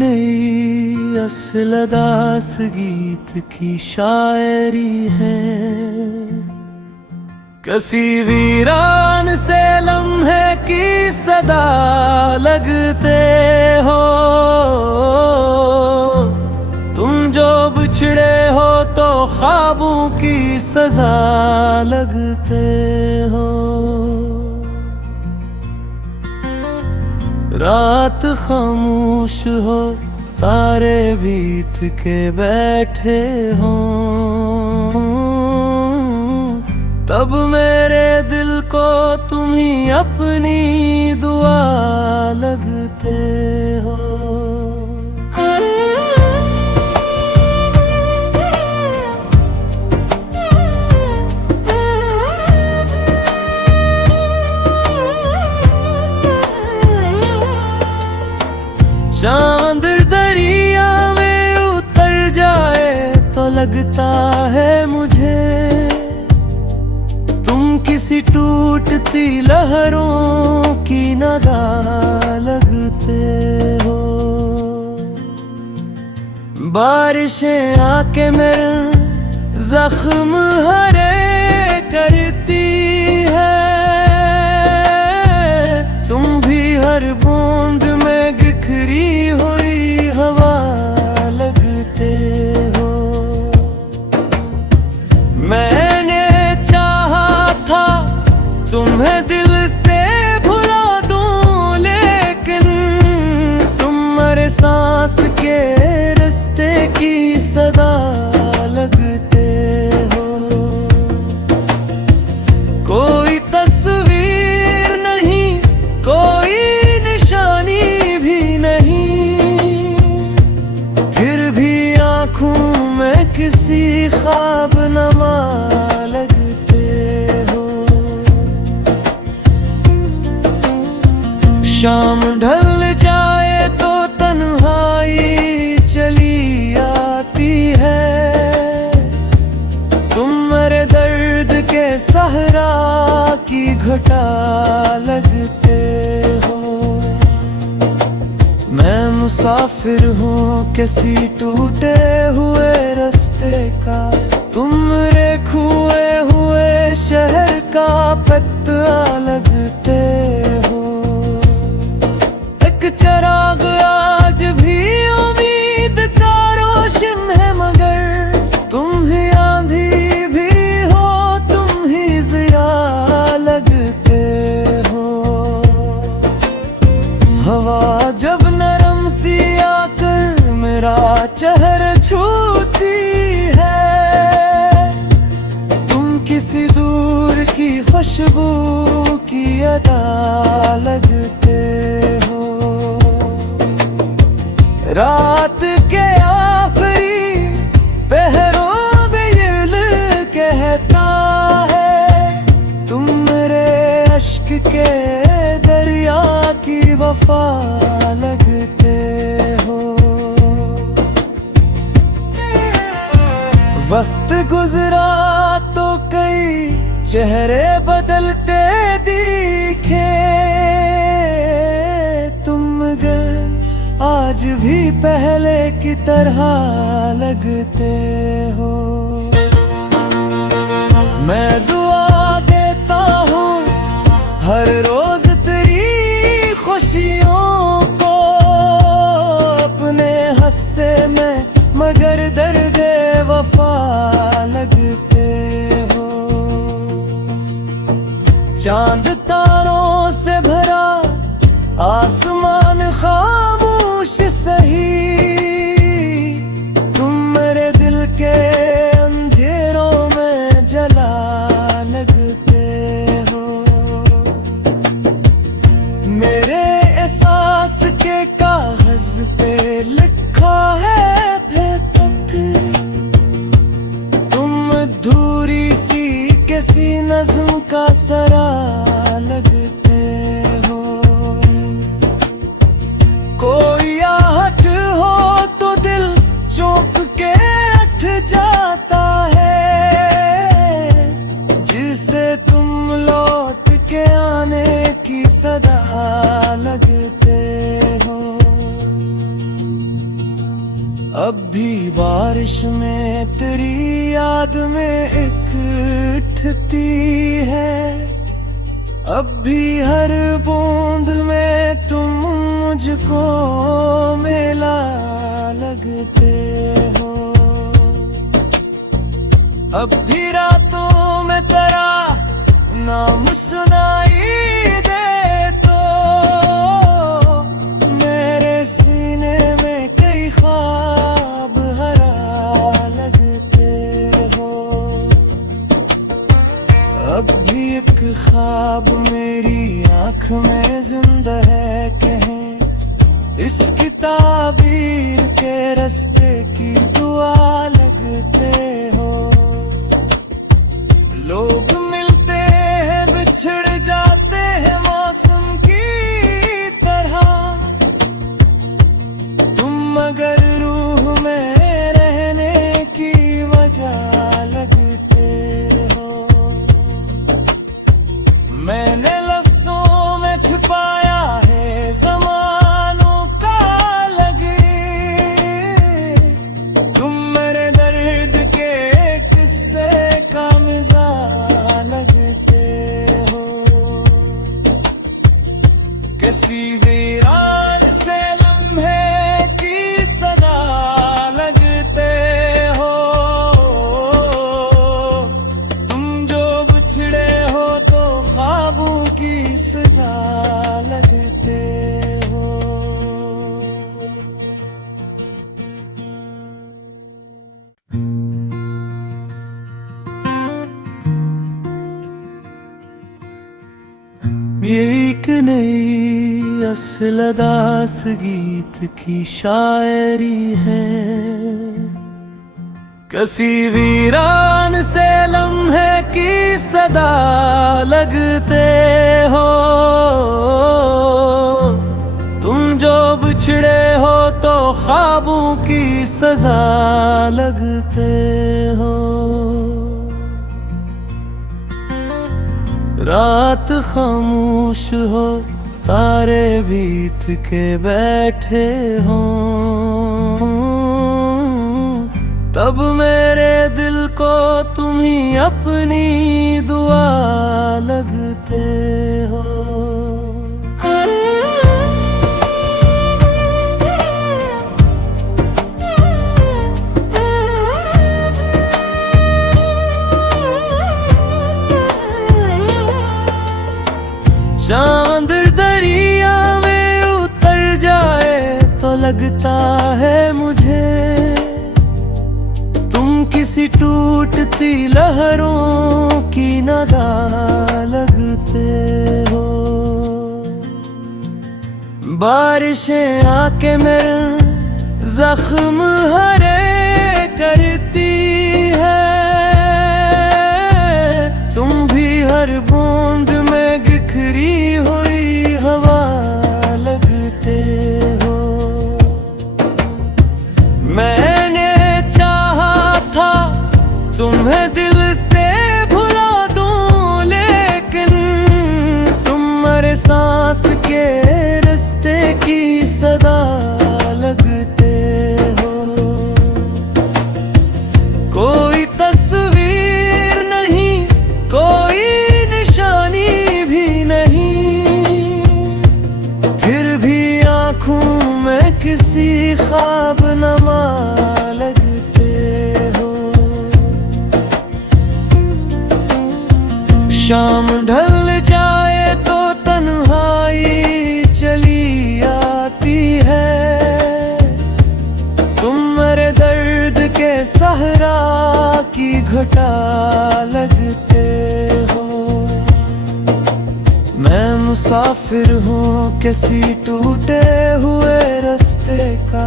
नई असल अदास गीत की शायरी है। किसी वीरान से लम्हे की सदा लगते हो, तुम जो बिछड़े हो तो ख्वाबों की सजा लगते हो। रात खामोश हो, तारे बीत के बैठे हो, तब मेरे दिल को तुम ही अपनी दुआ लगते हो। चांद दरिया में उतर जाए तो लगता है मुझे तुम किसी टूटती लहरों की नदा लगते हो। बारिशें आके मेरे जख्म हरे करती है, तुम भी हर बूंद में बिखरी हुई हवा लगते हो। मैंने चाहा था तुम्हें दिल से भुला दूं, लेकिन तुम मेरे सांस के रास्ते की सदा लगते हो। कोई तस्वीर नहीं, कोई निशानी भी नहीं, फिर भी आँखों में किसी ख्वाब नमा लगते हो। शाम ढल जाए तो तन्हाई चली आती है, तुम मेरे दर्द के सहरा की घटा लगते हो। मैं मुसाफिर हूँ किसी टूटे हुए रास्ते का, तुम मेरे खोए हुए शहर का पता लगते हो। एक चिराग आज भी उम्मीद का रोशन है, मगर तुम ही आंधी भी हो, तुम ही ज़िया लगते हो। हवा जब नरम सी आकर मेरा चेहरा छूती है, तुम किसी दूर की खुशबू की अदा लगते हो। रात के आखिरी पहरों में दिल कहता है, तुम मेरे अश्क के दरिया की वफा लगते हो। वक्त गुजरा तो कई चेहरे बदलते दिखे, तुम मगर आज भी पहले की तरह लगते हो। मैं दुआ देता हूँ हर रोज तेरी खुशियों को अपने हस्से में, मगर दर्दे वफा लगते हो। चांद तारों से भरा आसमान खामोश सही, तुम मेरे दिल के अंधेरों में जला लगते हो। मेरे एहसास के कागज पे लिखा है बेतक, तुम अधूरी सी किसी नज़्म का सरा लगते हो। कोई आहट हो तो दिल चौंक के उठ जाता है, जिसे तुम लौट के आने की सदा लगते हो। अब भी बारिश में तेरी याद में इकट्ठती है, अब भी हर बूंद में तुम मुझको मेला लगते हो। अब भी रातों में तेरा नाम सुनाई दे तो मेरे सीने में कई ख्वाब हरा लगते हो। अब भी एक ख्वाब मेरी आँख में जिंदा है, कहें इसकी ताबीर के रास्ते की दुआ लगते हो। लोग मिलते हैं बिछड़ जाते हैं मौसम की तरह, तुम मगर रूह में रहने की वजह लगते हो। मैंने लफ्जों में छुपाया है ज़मानों का लगे, तुम मेरे दर्द के किस्से का मिज़ाह लगते हो। किसी वीरान से लम्हे की सदा लगते हो, तुम जो बिछड़े हो तो ख्वाबों की सजा लगते हो। ये एक नई असलदास गीत की शायरी है, किसी वीरान से लम्हे की सदा लगते हो, तुम जो बिछड़े हो तो ख्वाबों की सजा लगते हो। रात खामोश हो तारे बीत के बैठे हो, तब मेरे दिल को तुम ही अपनी दुआ लगते हो। चांद दरिया में उतर जाए तो लगता है मुझे तुम किसी टूटती लहरों की नदा लगते हो। बारिशें आके मेरे जख्म हरे करती है, तुम भी हर बूंद में बिखरी हुई हवा लगते हो। मैंने चाहा था तुम्हें दिल से भुला दूं, लेकिन तुम मेरे सांस के रास्ते की सदा लगते हो। कोई तस्वीर नहीं, कोई निशानी भी नहीं, फिर भी आँखों में किसी ख्वाब नमा लगते हो। शाम ढल जाए तो तन्हाई चली आती है, तुम मेरे दर्द के सहरा की घटा लगते हो। मैं मुसाफिर हूँ किसी टूटे हुए रास्ते का,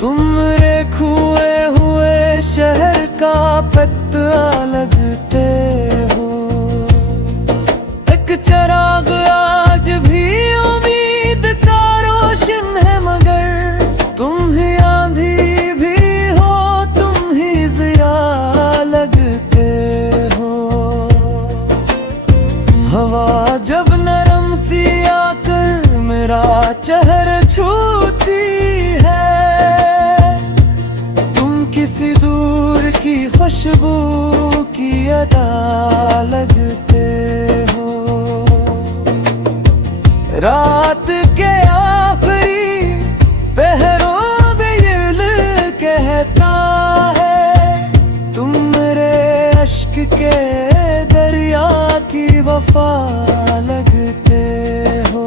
तुम मेरे खोए हुए शहर का पता लगते हो। एक चिराग आज भी उम्मीद का रोशन है, मगर तुम ही आंधी भी हो, तुम ही ज़िया लगते हो। हवा जब नरम सी आकर मेरा चेहरा छूती है, खुशबू की अदा लगते हो। रात के आखिरी पहरों में दिल कहता है तुम मेरे अश्क के दरिया की वफा लगते हो।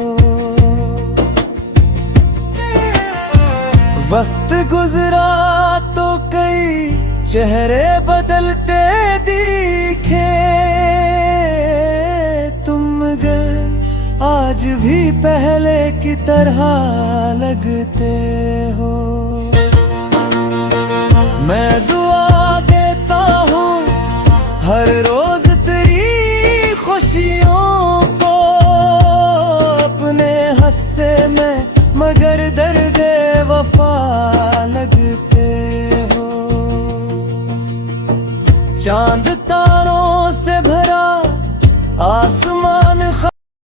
वक्त गुजरा तो कई चेहरे बदलते दिखे, तुम मगर आज भी पहले की तरह लगते हो। मैं दुआ देता हूँ हर रोज तेरी खुशियों को अपने हस्से में, मगर दर्द वफा लगते हो। चांद तारों से भरा आसमान